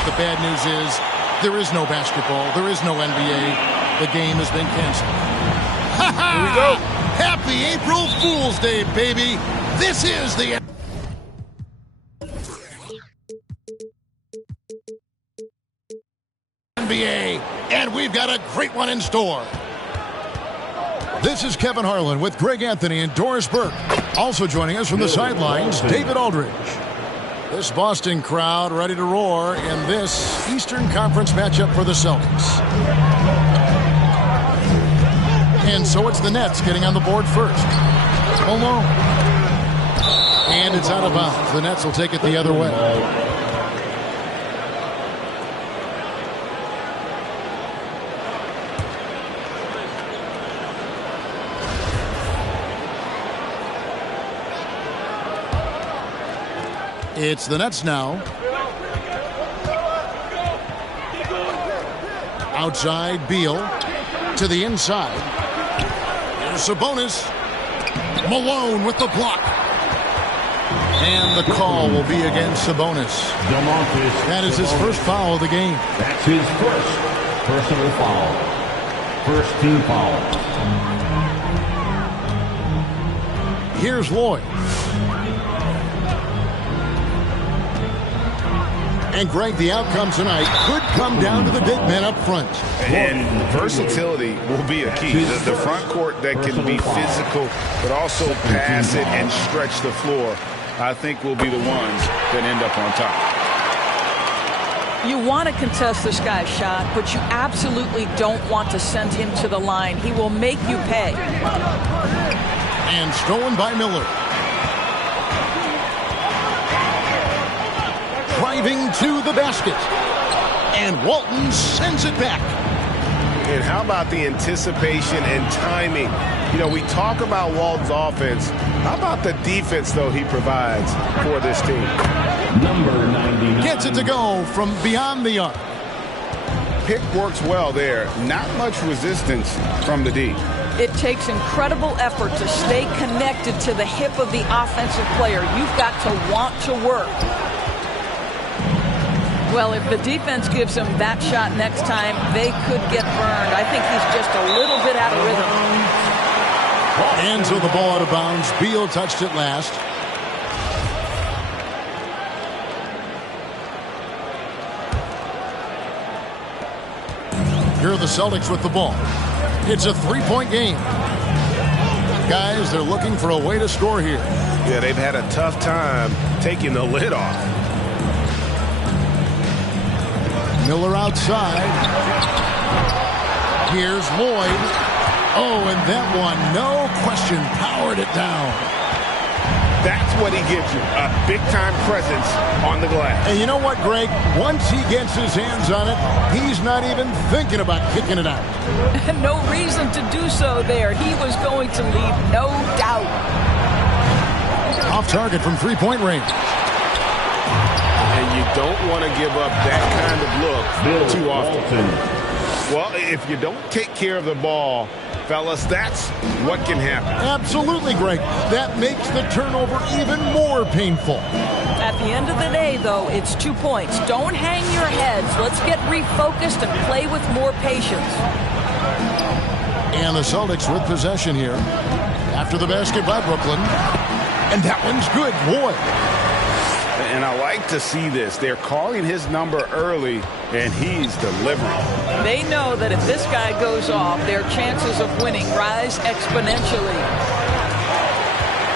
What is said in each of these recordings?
but the bad news is there is no basketball. There is no NBA. The game has been canceled. Here we go. Happy April Fool's Day, baby. This is the NBA, and we've got a great one in store. This is Kevin Harlan with Greg Anthony and Doris Burke. Also joining us from the sidelines, David Aldridge. This Boston crowd ready to roar in this Eastern Conference matchup for the Celtics. And so it's the Nets getting on the board first. Malone. And it's out of bounds. The Nets will take it the other way. It's the Nets now. Outside, Beal to the inside. Here's Sabonis. Malone with the block. And the call will be against Sabonis. That is his first foul of the game. That's his first personal foul. First team foul. Here's Lloyd. And Greg, the outcome tonight could come down to the big men up front. And versatility will be a key. The front court that can be physical, but also pass it and stretch the floor, I think will be the ones that end up on top. You want to contest this guy's shot, but you absolutely don't want to send him to the line. He will make you pay. And stolen by Miller. Driving to the basket. And Walton sends it back. And how about the anticipation and timing? You know, we talk about Walton's offense. How about the defense, though, he provides for this team? Number 99. Gets it to go from beyond the arc. Pick works well there. Not much resistance from the D. It takes incredible effort to stay connected to the hip of the offensive player. You've got to want to work. Well, if the defense gives him that shot next time, they could get burned. I think he's just a little bit out of rhythm. And so the ball out of bounds. Beal touched it last. Here are the Celtics with the ball. It's a three-point game. Guys, they're looking for a way to score here. Yeah, they've had a tough time taking the lid off. Miller outside. Here's Lloyd. Oh, and that one, no question, powered it down. That's what he gives you, a big-time presence on the glass. And you know what, Greg? Once he gets his hands on it, he's not even thinking about kicking it out. No reason to do so there. He was going to leave, no doubt. Off target from three-point range. And you don't want to give up that kind of look too often. Well, if you don't take care of the ball, fellas, that's what can happen. Absolutely, Greg. That makes the turnover even more painful. At the end of the day, though, it's 2 points. Don't hang your heads. Let's get refocused and play with more patience. And the Celtics with possession here. After the basket by Brooklyn. And that one's good. Boy. And I like to see this. They're calling his number early, and he's delivering. They know that if this guy goes off, their chances of winning rise exponentially.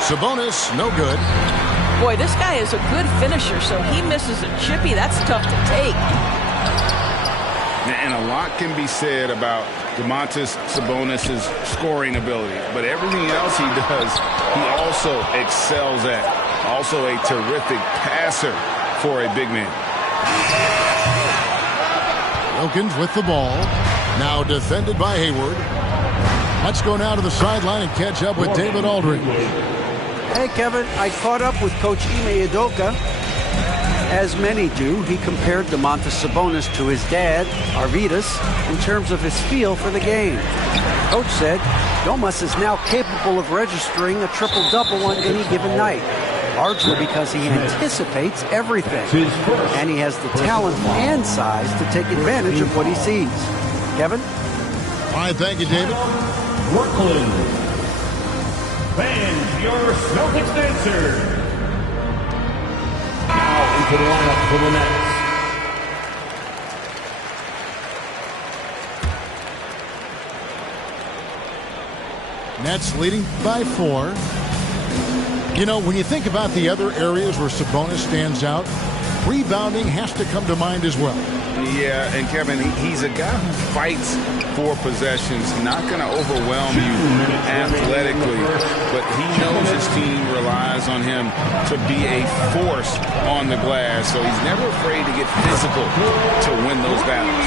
Sabonis, no good. Boy, this guy is a good finisher, so he misses a chippy. That's tough to take. And a lot can be said about Domantas Sabonis' scoring ability, but everything else he does, he also excels at. Also a terrific passer for a big man. Wilkins with the ball. Now defended by Hayward. Let's go now to the sideline and catch up with David Aldridge. Hey, Kevin, I caught up with Coach Ime Udoka. As many do, he compared Domantas Sabonis to his dad, Arvydas, in terms of his feel for the game. Coach said, Domas is now capable of registering a triple-double on any given night. largely because he anticipates everything. And he has the talent and size to take advantage of what he sees. Kevin? All right, thank you, David. Brooklyn. Fans, your Celtics answer. Now into the lineup for the Nets. Nets leading by 4. You know, when you think about the other areas where Sabonis stands out, rebounding has to come to mind as well. Yeah, and Kevin, he's a guy who fights for possessions, not going to overwhelm you athletically, but he knows his team relies on him to be a force on the glass, so he's never afraid to get physical to win those battles.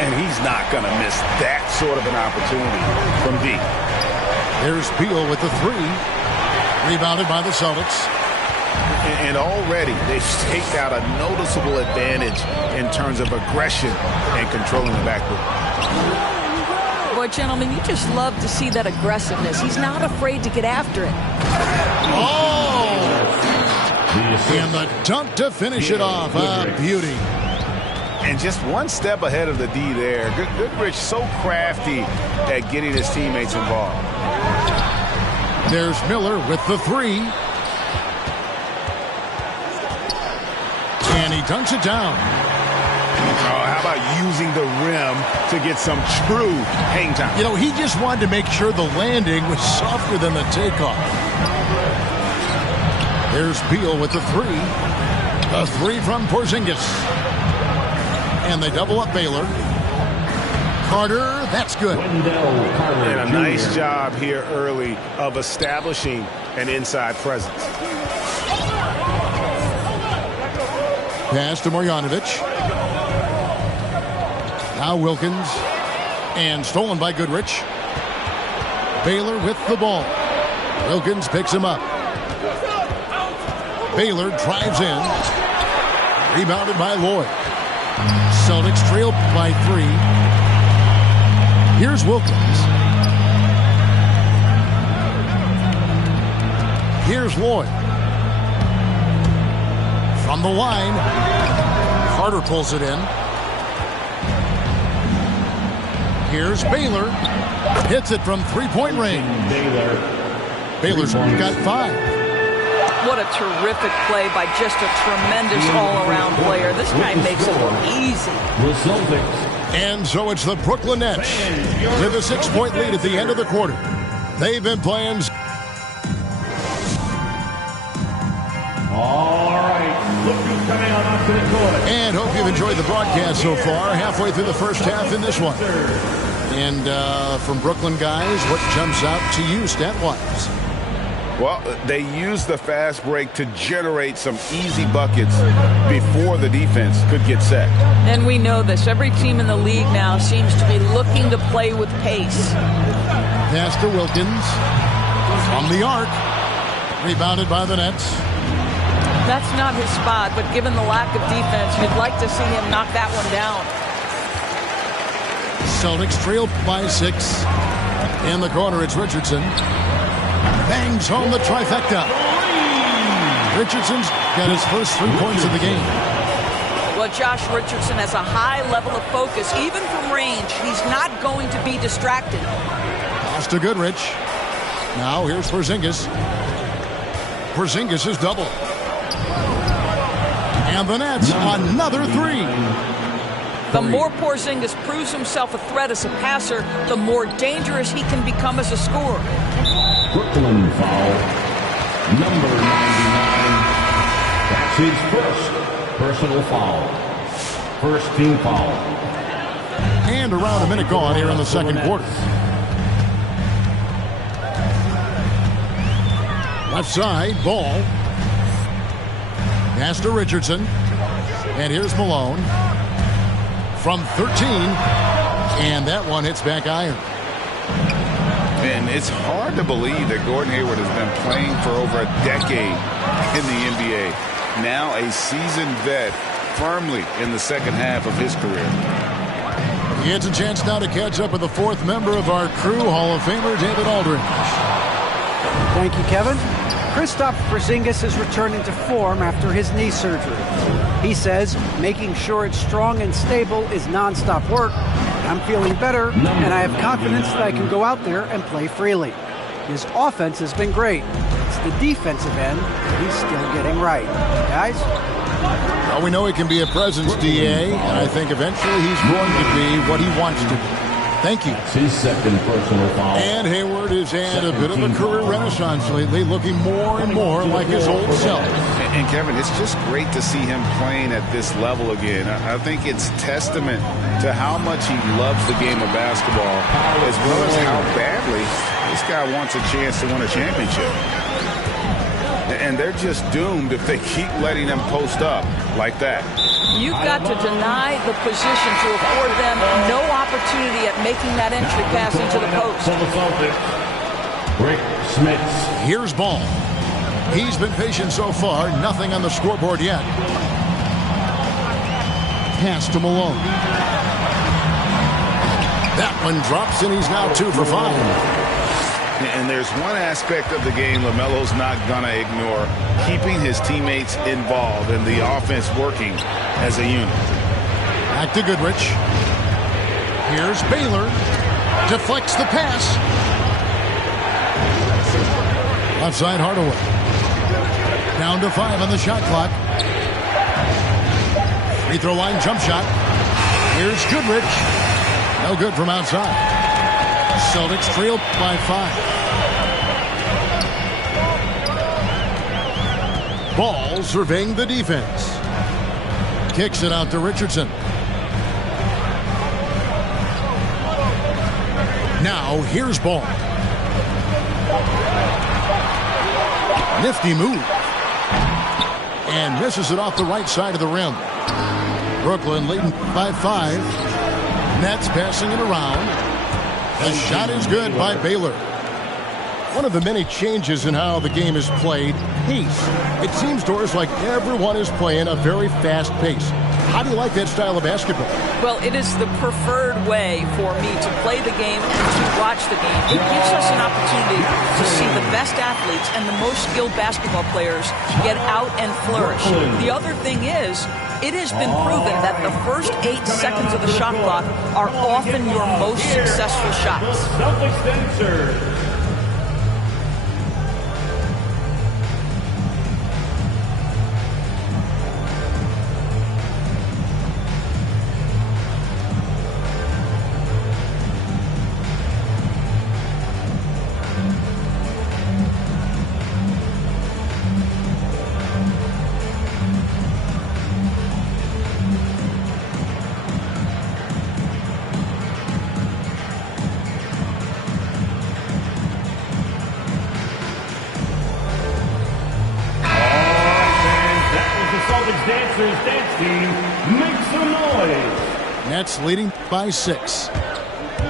And he's not going to miss that sort of an opportunity from deep. There's Beal with the 3. Rebounded by the Celtics. And already they've staked out a noticeable advantage in terms of aggression and controlling the backcourt. Boy, gentlemen, you just love to see that aggressiveness. He's not afraid to get after it. Oh! And the dunk to finish it off. A beauty. And just one step ahead of the D there. Goodrich so crafty at getting his teammates involved. There's Miller with the 3. And he dunks it down. Oh, how about using the rim to get some true hang time? You know, he just wanted to make sure the landing was softer than the takeoff. There's Beal with the 3. A 3 from Porzingis. And they double up Baylor. Carter, that's good. And a nice job here early of establishing an inside presence. Pass to Marjanovic. Now Wilkins. And stolen by Goodrich. Baylor with the ball. Wilkins picks him up. Baylor drives in. Rebounded by Lloyd. Celtics trail by 3. Here's Wilkins. Here's Lloyd. From the line. Carter pulls it in. Here's Baylor. Hits it from three-point range. Baylor's got 5. What a terrific play by just a tremendous all-around player. This guy makes it look easy. And so it's the Brooklyn Nets with a 6-point lead at the end of the quarter. They've been playing. All right, look who's coming on onto the court. And hope you've enjoyed the broadcast so far. Halfway through the first half in this one. And from Brooklyn guys, what jumps out to you stat-wise? Well, they used the fast break to generate some easy buckets before the defense could get set. And we know this. Every team in the league now seems to be looking to play with pace. Pass to Wilkins. From the arc. Rebounded by the Nets. That's not his spot, but given the lack of defense, you'd like to see him knock that one down. Celtics trail by 6. In the corner, it's Richardson. Bangs home the trifecta. Richardson's got his first 3 points of the game. Well, Josh Richardson has a high level of focus. Even from range, he's not going to be distracted. Pass to Goodrich. Now here's Porzingis. Porzingis is double. And the Nets, another 3. The more Porzingis proves himself a threat as a passer, the more dangerous he can become as a scorer. Brooklyn foul. Number 99. That's his first personal foul. First team foul. And around a minute gone here in the second quarter. Left side, Ball. Pass to Richardson. And here's Malone. From 13. And that one hits back iron. And it's hard to believe that Gordon Hayward has been playing for over a decade in the NBA. Now a seasoned vet, firmly in the second half of his career. He gets a chance now to catch up with the 4th member of our crew, Hall of Famer David Aldridge. Thank you, Kevin. Kristaps Porzingis is returning to form after his knee surgery. He says making sure it's strong and stable is nonstop work. I'm feeling better, and I have confidence that I can go out there and play freely. His offense has been great. It's the defensive end that he's still getting right. Guys? Well, we know he can be a presence, DA, and I think eventually he's going to be what he wants to be. Thank you. His second personal foul. And Hayward has had a bit of a career renaissance lately, looking more and more like his old self. And Kevin, it's just great to see him playing at this level again. I think it's testament to how much he loves the game of basketball, as well as how badly this guy wants a chance to win a championship. And they're just doomed if they keep letting them post up like that. You've got to deny the position to afford them no opportunity at making that entry pass into the post. Rick Smits. Here's Ball. He's been patient so far. Nothing on the scoreboard yet. Pass to Malone. That one drops, and he's now 2 for 5. And there's one aspect of the game LaMelo's not going to ignore: keeping his teammates involved and the offense working as a unit. Back to Goodrich. Here's Baylor. Deflects the pass. Left side Hardaway. Down to 5 on the shot clock. Free throw line jump shot. Here's Goodrich. No good from outside. Celtics trail by 5. Ball surveying the defense. Kicks it out to Richardson. Now here's Ball. Nifty move. And misses it off the right side of the rim. Brooklyn leading by 5. Nets passing it around. The shot is good by Baylor. One of the many changes in how the game is played, pace. It seems to us like everyone is playing a very fast pace. How do you like that style of basketball? Well, it is the preferred way for me to play the game and to watch the game. It gives us an opportunity to see the best athletes and the most skilled basketball players get out and flourish. The other thing is, it has been proven that the first 8 seconds of the shot clock are often your most successful shots. Nets leading by 6.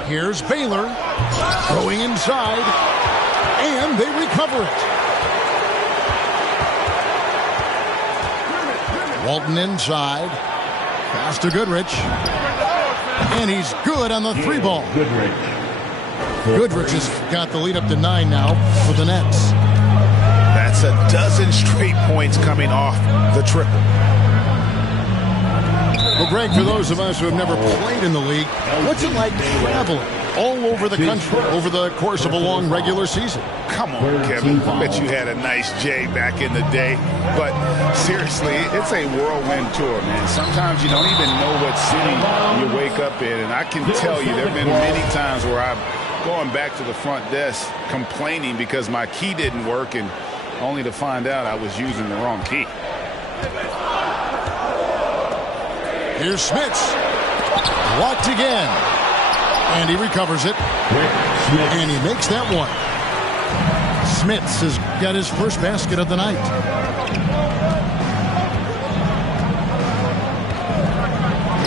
Here's Baylor going inside, and they recover it. Walton inside, pass to Goodrich, and he's good on the 3 ball. Goodrich has got the lead up to 9 now for the Nets. That's a dozen straight points coming off the triple. Well, Greg, for those of us who have never played in the league, what's it like traveling all over the country over the course of a long regular season? Come on, Kevin. I bet you had a nice J back in the day. But seriously, it's a whirlwind tour, man. Sometimes you don't even know what city you wake up in. And I can tell you there have been many times where I'm going back to the front desk complaining because my key didn't work, and only to find out I was using the wrong key. Here's Smits. Blocked again. And he recovers it. And he makes that one. Smits has got his first basket of the night.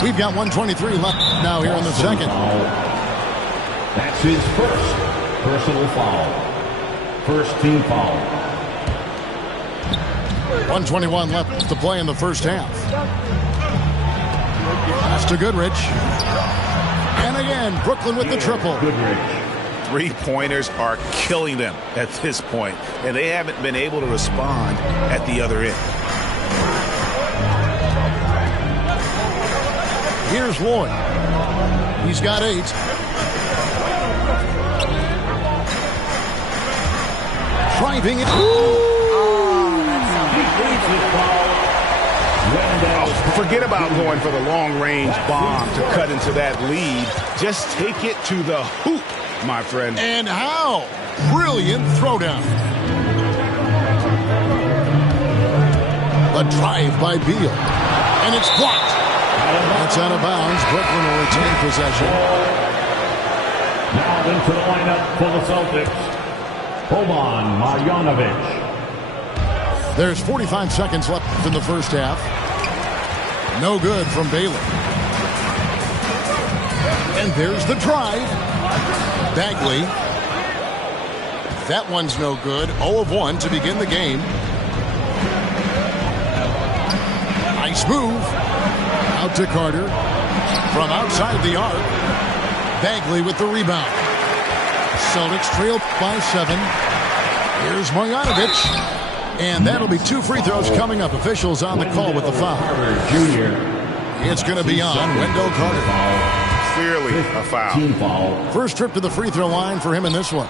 We've got 1:23 left now here in the second. That's his first personal foul. First team foul. 1:21 left to play in the first half. Pass to Goodrich. And again, Brooklyn with the triple. Three-pointers are killing them at this point, and they haven't been able to respond at the other end. Here's Lloyd. He's got 8. Driving it. Forget about going for the long-range bomb to cut into that lead. Just take it to the hoop, my friend. And how? Brilliant throwdown. A drive by Beal. And it's blocked. That's out of bounds. Brooklyn will retain possession. Now into the lineup for the Celtics, Boban Marjanovic. There's 45 seconds left in the first half. No good from Bailey. And there's the drive. Bagley. That one's no good. 0 of 1 to begin the game. Nice move. Out to Carter. From outside the arc. Bagley with the rebound. Celtics trail by 7. Here's Marjanovic. And that'll be 2 free throws coming up. Officials on the call with the foul. It's going to be on Wendell Carter. Clearly a foul. First trip to the free throw line for him in this one.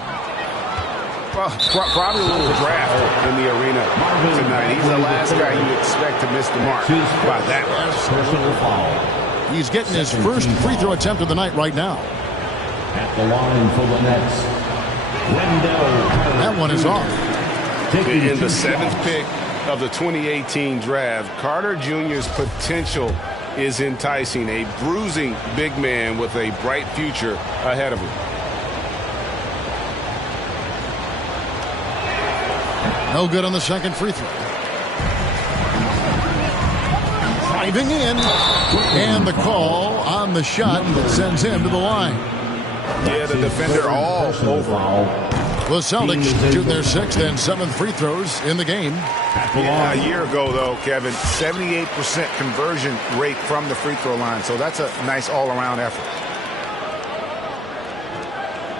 Well, probably a little draft in the arena tonight. He's the last guy you expect to miss the mark by that much. Personal foul. He's getting his first free throw attempt of the night right now. At the line for the Nets, Wendell Carter. That one is off. In the 7th pick of the 2018 draft, Carter Jr.'s potential is enticing. A bruising big man with a bright future ahead of him. No good on the second free throw. Driving in. And the call on the shot that sends him to the line. Yeah, the defender all over. The Celtics shoot their 6th and 7th free throws in the game. Yeah, a year ago, though, Kevin, 78% conversion rate from the free throw line. So that's a nice all-around effort.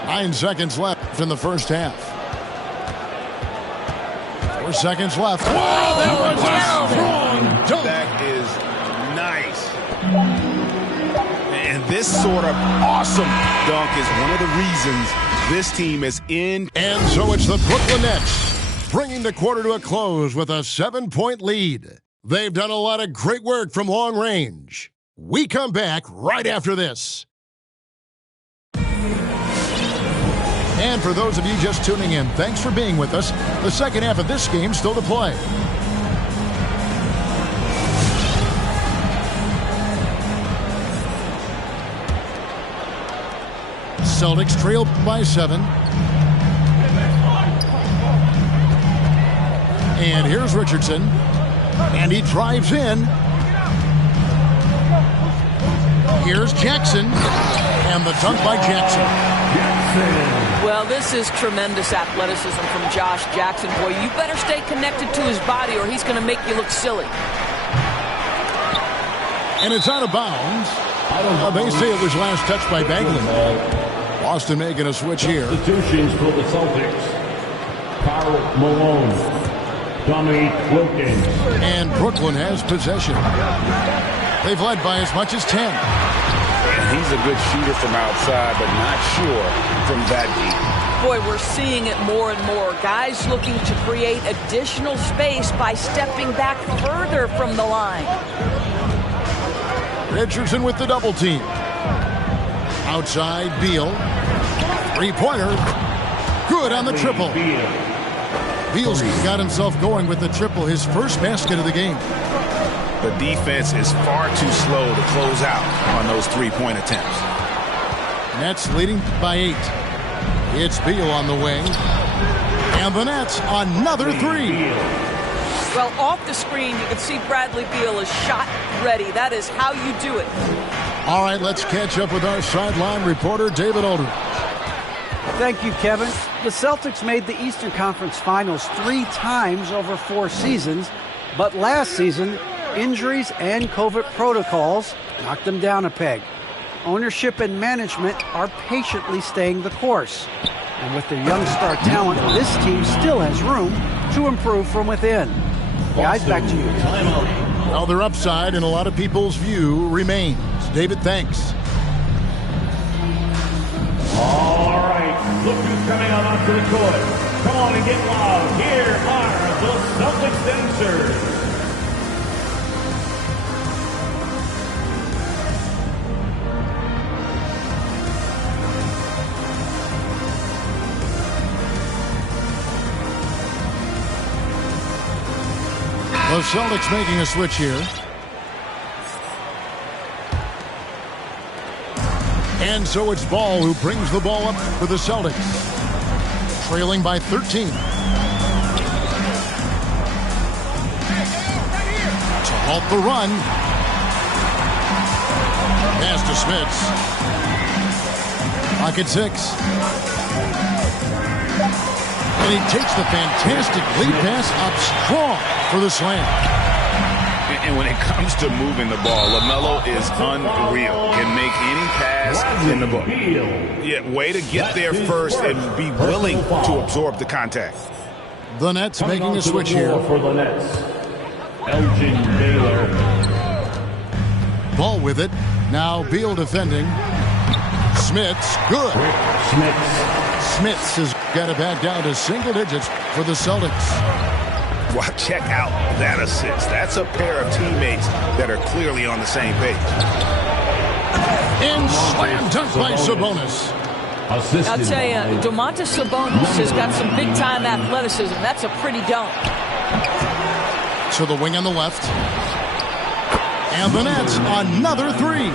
9 seconds left in the first half. 4 seconds left. Wow, that was a strong dunk. That is nice. And this sort of awesome dunk is one of the reasons this team is in. And so it's the Brooklyn Nets bringing the quarter to a close with a 7-point lead. They've done a lot of great work from long range. We come back right after this. And for those of you just tuning in, thanks for being with us. The second half of this game still to play. Celtics trail by 7. And here's Richardson. And he drives in. Here's Jackson. And the dunk by Jackson. Well, this is tremendous athleticism from Josh Jackson. Boy, you better stay connected to his body or he's going to make you look silly. And it's out of bounds. They say it was last touched by Bagley. Boston making a switch here. Substitutions for the Celtics. Karl Malone. Dominique Wilkins. And Brooklyn has possession. They've led by as much as 10. And he's a good shooter from outside, but not sure from that deep. Boy, we're seeing it more and more. Guys looking to create additional space by stepping back further from the line. Richardson with the double team. Outside, Beal. Three-pointer. Good on the triple. Beal's got himself going with the triple, his first basket of the game. The defense is far too slow to close out on those three-point attempts. Nets leading by 8. It's Beal on the wing. And the Nets, another 3. Well, off the screen, you can see Bradley Beal is shot ready. That is how you do it. All right, let's catch up with our sideline reporter, David Aldridge. Thank you, Kevin. The Celtics made the Eastern Conference Finals 3 times over 4 seasons, but last season, injuries and COVID protocols knocked them down a peg. Ownership and management are patiently staying the course. And with their young star talent, this team still has room to improve from within. Guys, back to you. Well, their upside in a lot of people's view remains. David, thanks. All right, look who's coming out onto the court. Come on and get loud. Here are the Celtics dancers. The Celtics making a switch here. And so it's Ball who brings the ball up for the Celtics. Trailing by 13. To halt the run. Pass to Smits. Pocket 6. And he takes the fantastic lead pass up strong for the slam. And when it comes to moving the ball, LaMelo is unreal. Can make any pass in the book. Yeah, way to get there first and be willing to absorb the contact. The Nets making a switch here. For the Nets, Elgin Baylor. Ball with it. Now Beal defending. Smits, good. Smits has got it back down to single digits for the Celtics. Well, check out that assist. That's a pair of teammates that are clearly on the same page. And slam dunk by Sabonis. I'll tell you, Domantas Sabonis has got some big-time athleticism. That's a pretty dunk. To the wing on the left. And the Nets, another 3.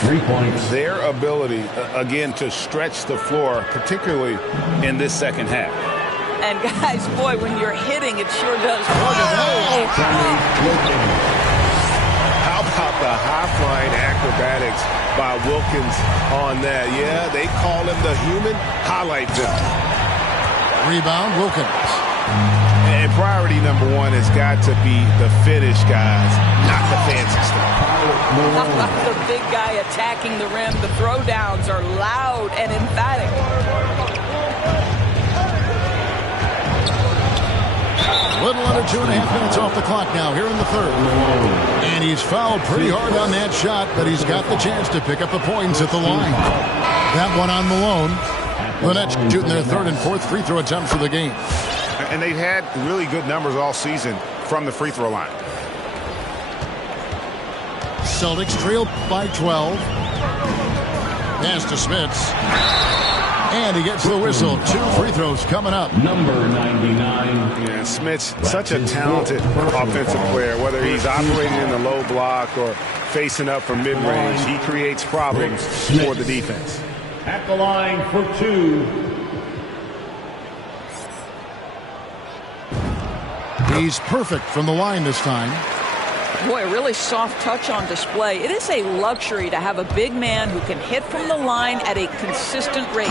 3 points. Their ability, again, to stretch the floor, particularly in this second half. And guys, boy, when you're hitting, it sure does. Oh! How about the high-flying acrobatics by Wilkins on that? Yeah, they call him the human highlight film. Rebound, Wilkins. And priority number 1 has got to be the finish, guys, not the fancy stuff. The big guy attacking the rim. The throwdowns are loud and emphatic. Little under 2.5 minutes off the clock now here in the third. And he's fouled pretty hard on that shot, but he's got the chance to pick up the points at the line. That one on Malone. The Nets shooting their third and fourth free throw attempts of the game. And they've had really good numbers all season from the free throw line. Celtics trail by 12. Pass to Smits. And he gets the whistle. 2 free throws coming up. Number 99. Yeah, Smits, such a talented offensive player. Whether he's operating in the low block or facing up from mid-range, he creates problems for the defense. At the line for 2. He's perfect from the line this time. Boy, a really soft touch on display. It is a luxury to have a big man who can hit from the line at a consistent rate.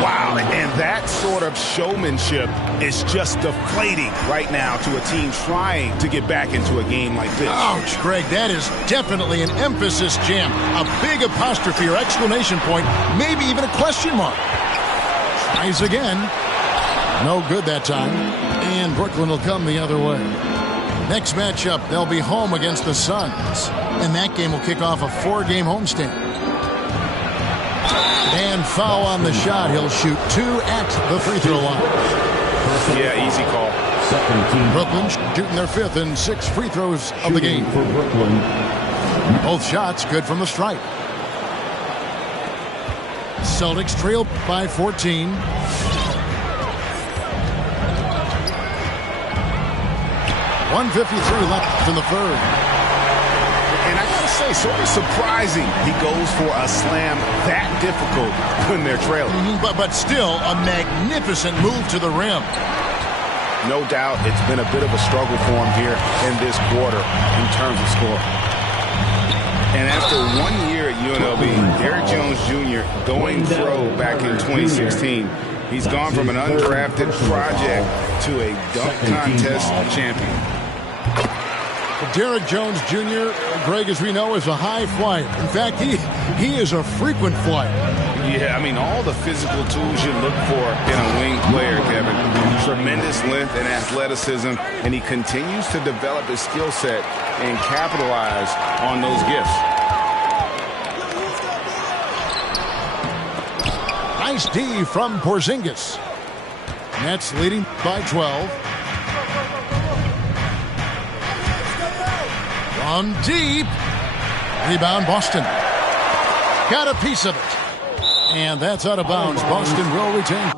Wow, and that sort of showmanship is just deflating right now to a team trying to get back into a game like this. Ouch, Greg, that is definitely an emphasis jam. A big apostrophe or exclamation point, maybe even a question mark. Tries again. No good that time. And Brooklyn will come the other way. Next matchup, they'll be home against the Suns. And that game will kick off a 4-game homestand. And foul on the shot. He'll shoot 2 at the free throw line. Yeah, easy call. Brooklyn shooting their 5th and 6th free throws of the game. For Brooklyn. Both shots good from the stripe. Celtics trail by 14. 1:53 left in the third. And I gotta say, sort of surprising he goes for a slam that difficult when they're trailing. But still a magnificent move to the rim. No doubt it's been a bit of a struggle for him here in this quarter in terms of score. And after 1 year at UNLV, Derrick Jones Jr. going pro back in 2016, he's gone from an undrafted project to a dunk contest champion. Derrick Jones Jr., Greg, as we know, is a high flyer. In fact, he is a frequent flyer. Yeah, I mean, all the physical tools you look for in a wing player, Kevin. Tremendous length and athleticism, and he continues to develop his skill set and capitalize on those gifts. Nice D from Porzingis. Nets leading by 12. On deep. Rebound, Boston. Got a piece of it. And that's out of bounds. Boston will retain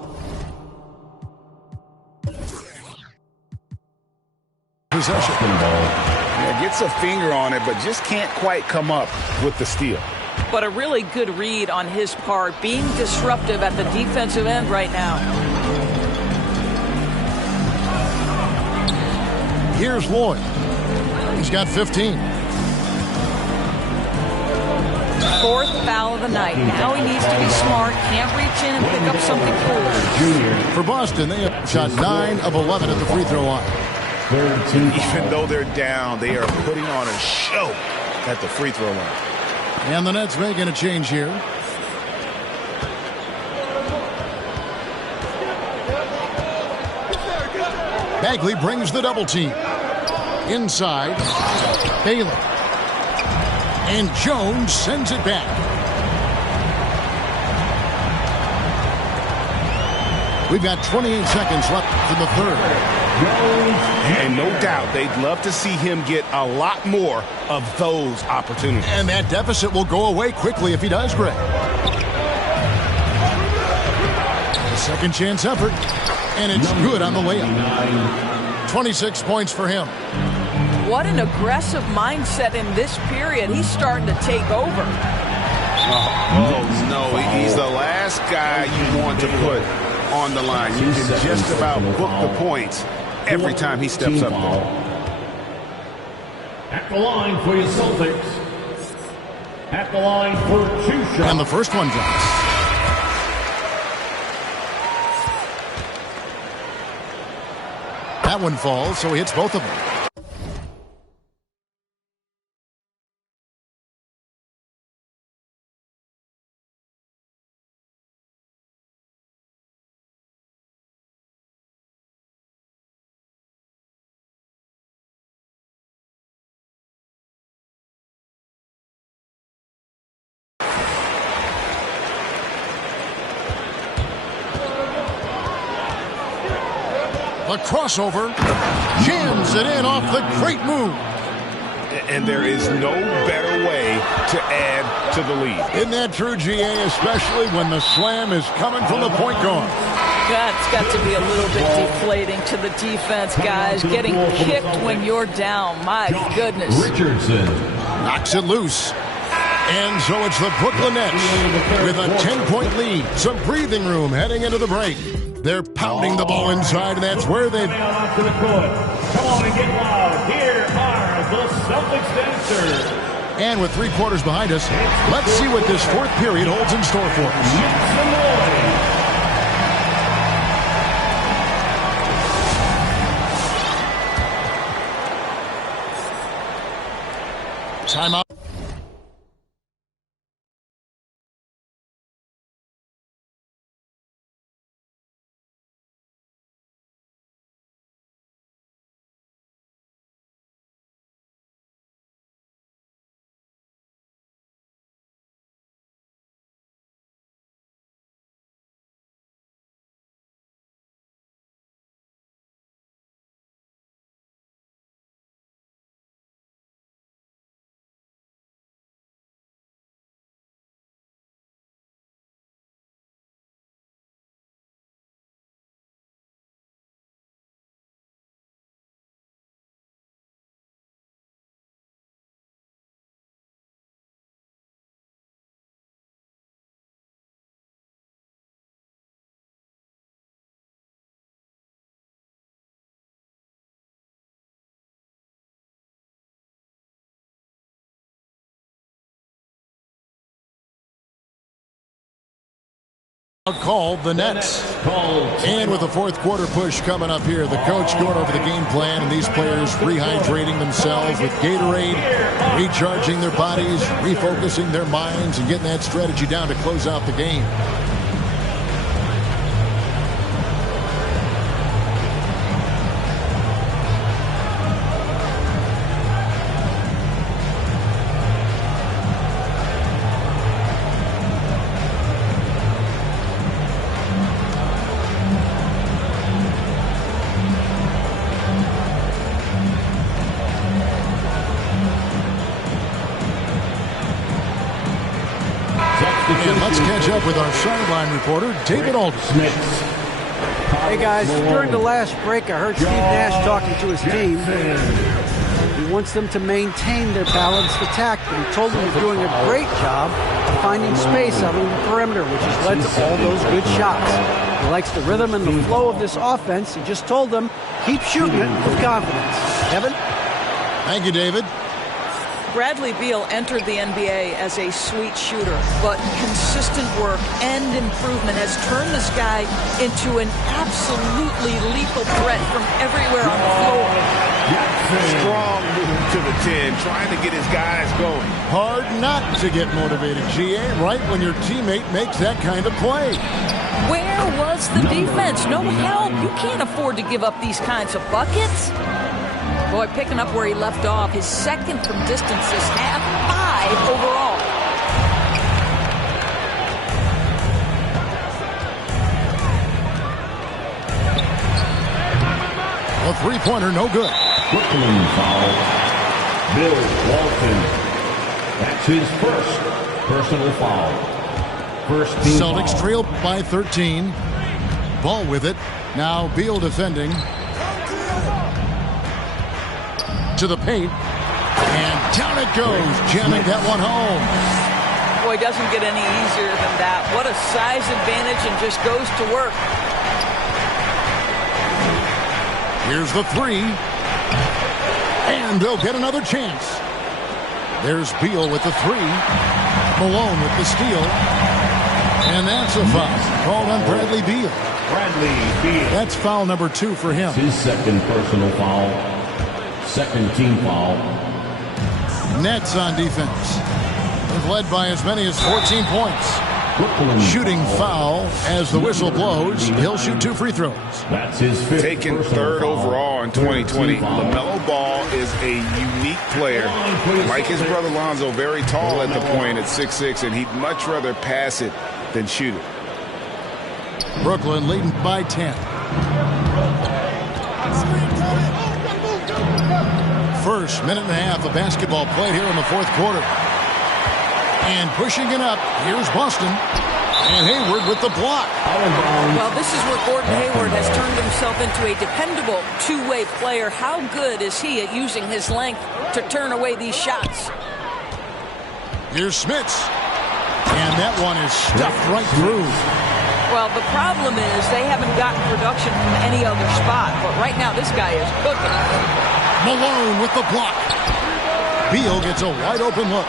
possession. Yeah, gets a finger on it, but just can't quite come up with the steal. But a really good read on his part, being disruptive at the defensive end right now. Here's Lloyd. He's got 15. Fourth foul of the night. Now he needs to be smart. Can't reach in and pick up something cool. For Boston, they have shot 9 of 11 at the free throw line. Even though they're down, they are putting on a show at the free throw line. And the Nets making a change here. Bagley brings the double team. Inside. Bailey. And Jones sends it back. We've got 28 seconds left in the third. And no doubt they'd love to see him get a lot more of those opportunities. And that deficit will go away quickly if he does, Greg. A second chance effort. And it's good on the layup. 26 points for him. What an aggressive mindset in this period. He's starting to take over. Oh, no. He's the last guy you want to put on the line. You can just about book the points every time he steps up there. At the line for your Celtics. At the line for 2 shots. And the first one drops. That one falls, so he hits both of them. The crossover, jams it in off the great move. And there is no better way to add to the lead. Isn't that true, GA, especially when the slam is coming from the point guard? That's got to be a little bit deflating to the defense, guys. Getting kicked when you're down. My goodness. Richardson knocks it loose. And so it's the Brooklyn Nets with a 10-point lead. Some breathing room heading into the break. They're pounding the ball inside, and that's where they've... onto the court. Come on and get loud. Here are the Celtics dancers. And with 3 quarters behind us, let's see what this fourth period holds in store for us. Timeout. Called the Nets. And with the fourth quarter push coming up here, the coach going over the game plan and these players rehydrating themselves with Gatorade, recharging their bodies, refocusing their minds, and getting that strategy down to close out the game. And let's catch up with our sideline reporter, David Aldridge. Hey guys, during the last break, I heard Steve Nash talking to his team. He wants them to maintain their balanced attack, but he told them they're doing a great job of finding space out on the perimeter, which has led to all those good shots. He likes the rhythm and the flow of this offense. He just told them, keep shooting it with confidence. Kevin? Thank you, David. Bradley Beal entered the NBA as a sweet shooter, but consistent work and improvement has turned this guy into an absolutely lethal threat from everywhere on the floor. Strong move to the 10, trying to get his guys going. Hard not to get motivated, GA, right when your teammate makes that kind of play. Where was the defense? No help. You can't afford to give up these kinds of buckets. Boy, picking up where he left off, his second from distance this half, 5 overall. A three-pointer, no good. Brooklyn foul. Bill Walton. That's his first personal foul. First team Celtics foul. trail by 13. Ball with it. Now Beal defending. To the paint, and down it goes, jamming that one home. Boy, doesn't get any easier than that. What a size advantage, and just goes to work. Here's the three, and they'll get another chance. There's Beal with the three, Malone with the steal, and that's a foul called on Bradley Beal. Bradley Beal. That's foul number 2 for him. His second personal foul. Second team foul. Nets on defense. They've led by as many as 14 points. Brooklyn Shooting foul as the whistle blows. He'll shoot 2 free throws. That's his fifth. Taken third overall in 2020. LaMelo Ball is a unique player. Like his brother Lonzo, very tall at the point at 6'6", and he'd much rather pass it than shoot it. Brooklyn leading by 10. First minute and a half of basketball played here in the fourth quarter. And pushing it up, here's Boston. And Hayward with the block. Well, this is where Gordon Hayward has turned himself into a dependable two-way player. How good is he at using his length to turn away these shots? Here's Smits. And that one is stuffed right through. Well, the problem is they haven't gotten production from any other spot. But right now, this guy is cooking. Malone with the block. Beal gets a wide-open look.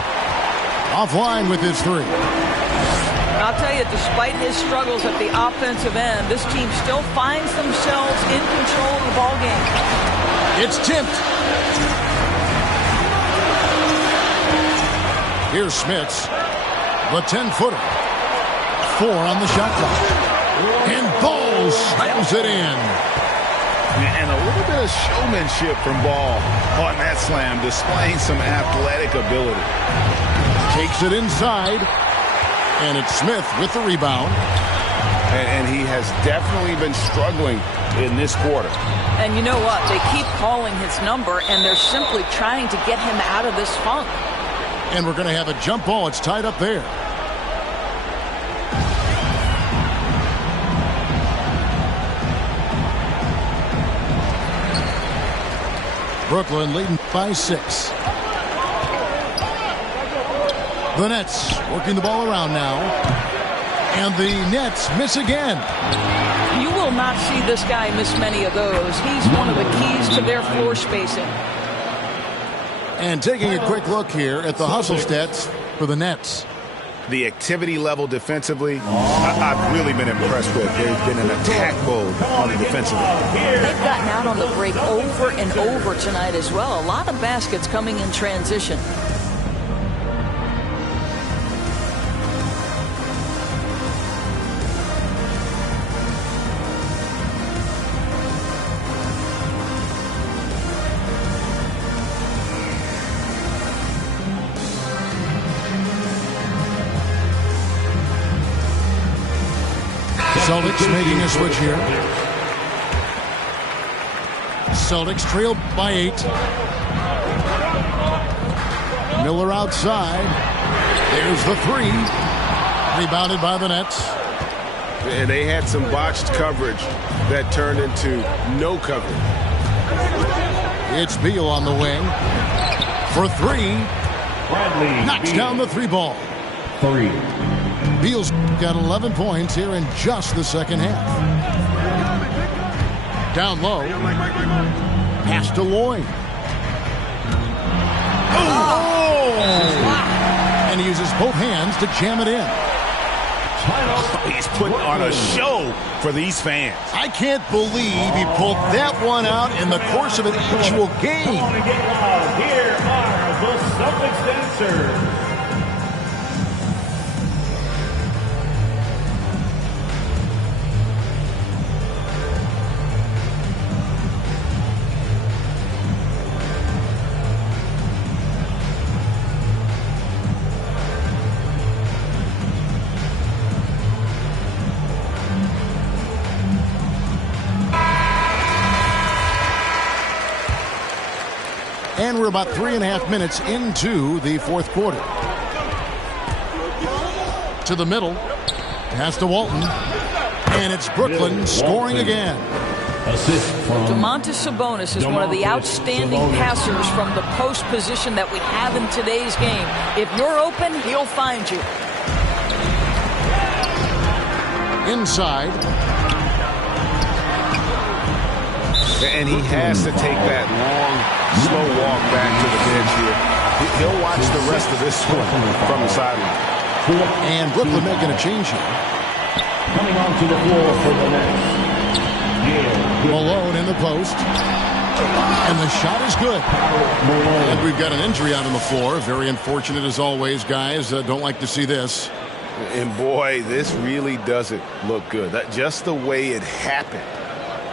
Offline with his three. I'll tell you, despite his struggles at the offensive end, this team still finds themselves in control of the ball game. It's tipped. Here's Smits. The 10-footer. 4 on the shot clock. And Ball slams it in. And a little bit of showmanship from Ball on that slam, displaying some athletic ability. Takes it inside, and it's Smith with the rebound. And he has definitely been struggling in this quarter. And you know what? They keep calling his number, and they're simply trying to get him out of this funk. And we're going to have a jump ball. It's tied up there. Brooklyn leading by 6. The Nets working the ball around now. And the Nets miss again. You will not see this guy miss many of those. He's one of the keys to their floor spacing. And taking a quick look here at the hustle stats for the Nets. the activity level defensively, I've really been impressed with. There's been an attack mode on the defensive end. They've gotten out on the break over and over tonight as well. A lot of baskets coming in transition. Celtics making a switch here. Celtics trail by 8. Miller outside. There's the 3. Rebounded by the Nets. And they had some botched coverage that turned into no coverage. It's Beal on the wing. For 3. Knocks Beal. down the 3 ball. 3. Beal's got 11 points here in just the second half. Down low. Pass to Lloyd. Oh! And he uses both hands to jam it in. He's putting on a show for these fans. I can't believe he pulled that one out in the course of an actual game. Come on and get loud. Here are the Celtics dancers. And we're about 3.5 minutes into the fourth quarter. To the middle. Pass to Walton. And it's Brooklyn scoring again. Assist from Domantas Sabonis is one of the outstanding passers from the post position that we have in today's game. If you're open, he'll find you. Inside. And he has to take that long, slow walk back to the bench here. He'll watch the rest of this one from the sideline. And Brooklyn making a change here. coming onto the floor for the Nets. Malone in the post. And the shot is good. And we've got an injury out on the floor. Very unfortunate as always, guys. Don't like to see this. And boy, this really doesn't look good. Just the way it happened.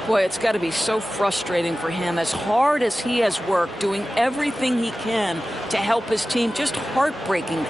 Boy, it's got to be so frustrating for him. As hard as he has worked, doing everything he can to help his team, just heartbreaking.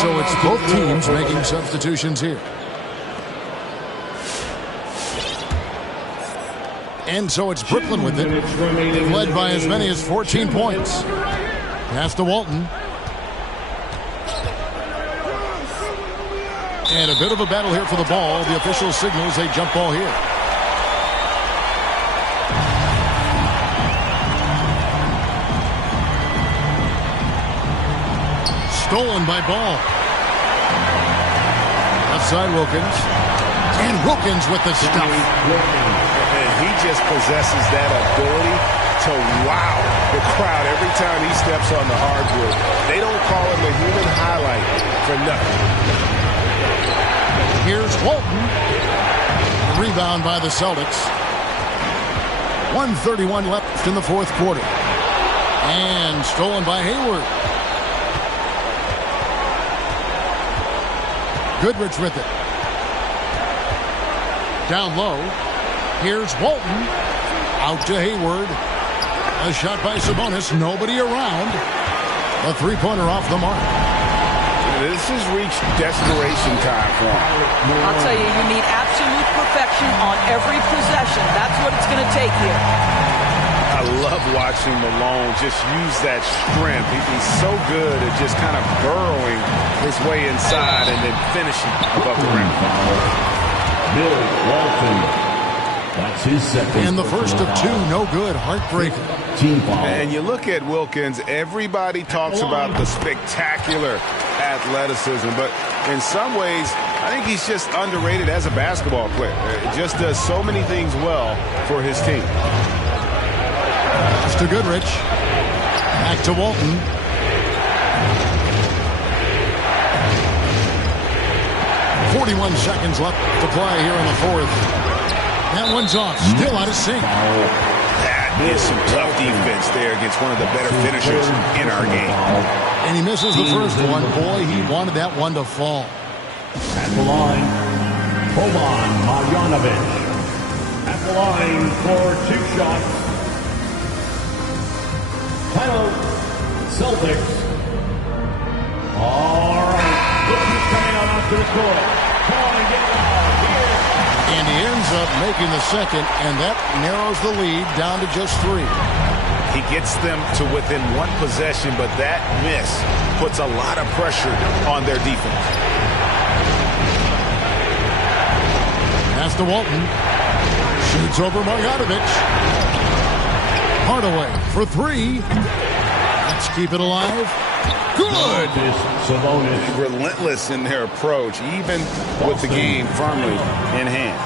So it's both teams making substitutions here. And so it's Brooklyn with it. They've led by as many as 14 points. Pass to Walton. And a bit of a battle here for the ball. The official signals a jump ball here. Stolen by Ball. Outside Wilkins. And Wilkins with the stuff. And he just possesses that ability to wow the crowd every time he steps on the hardwood. They don't call him a human highlight for nothing. Here's Walton. A rebound by the Celtics. 1:31 left in the fourth quarter. And stolen by Hayward. Goodrich with it. Down low. Here's Walton. Out to Hayward. A shot by Sabonis. Nobody around. A three-pointer off the mark. This has reached desperation time for him. I'll tell you, you need absolute perfection on every possession. That's what it's going to take here. I love watching Malone just use that strength. He's so good at just kind of burrowing his way inside and then finishing above the rim. Bill Walton. That's his second. And the first of two, no good. Heartbreaker. Team foul. And you look at Wilkins, everybody talks about the spectacular athleticism, but in some ways, I think he's just underrated as a basketball player. It just does so many things well for his team. Pass to Goodrich. Back to Walton. .41 seconds left to play here in the fourth. That one's off. Still out of sync. That is some tough defense there against one of the better finishers in our game. And he misses the first one. Boy, he wanted that one to fall. At the line, Boban Marjanovic. At the line for two shots. Title Celtics. All right. Look who's coming out onto the court. Come on and get loud here. And he ends up making the second, and that narrows the lead down to just 3. He gets them to within one possession, but that miss puts a lot of pressure on their defense. Pass to Walton. Shoots over Marjanovic. Hardaway for 3. Let's keep it alive. Good. Relentless in their approach, even with the game firmly in hand.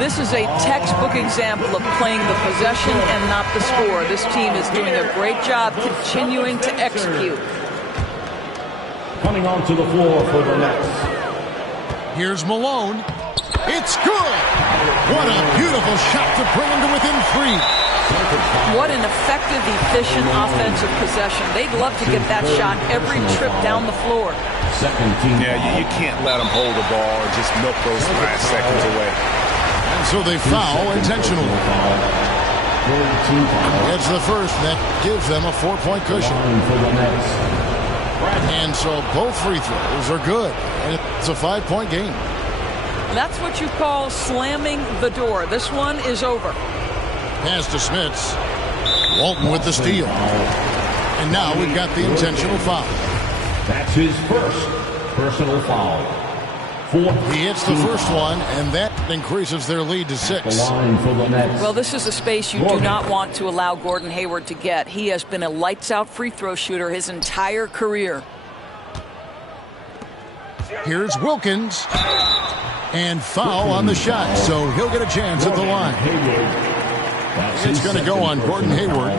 This is a textbook example of playing the possession and not the score. This team is doing a great job continuing to execute. Coming onto the floor for the Nets. Here's Malone. It's good. What a beautiful shot to bring him to within 3. What an effective, efficient offensive possession. They'd love to get that shot every trip down the floor. Second team. Yeah, you can't let them hold the ball and just milk those last seconds away. And so they foul intentionally. It's the first that gives them a 4-point cushion. And so both free throws are good. And it's a 5-point game. That's what you call slamming the door. This one is over. Pass to Smits. Walton with the steal. And now we've got the intentional foul. That's his first personal foul. He hits the first one, and that increases their lead to 6. Well, this is a space you do not want to allow Gordon Hayward to get. He has been a lights-out free throw shooter his entire career. Here's Wilkins. And foul on the shot, so he'll get a chance at the line. It's going to go on Gordon Hayward.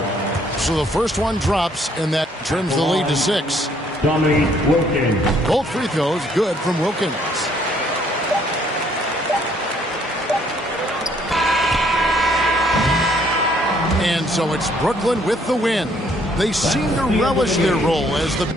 So the first one drops, and that trims the lead to 6. Wilkins. Both free throws good from Wilkins. And so it's Brooklyn with the win. They seem to relish their role as the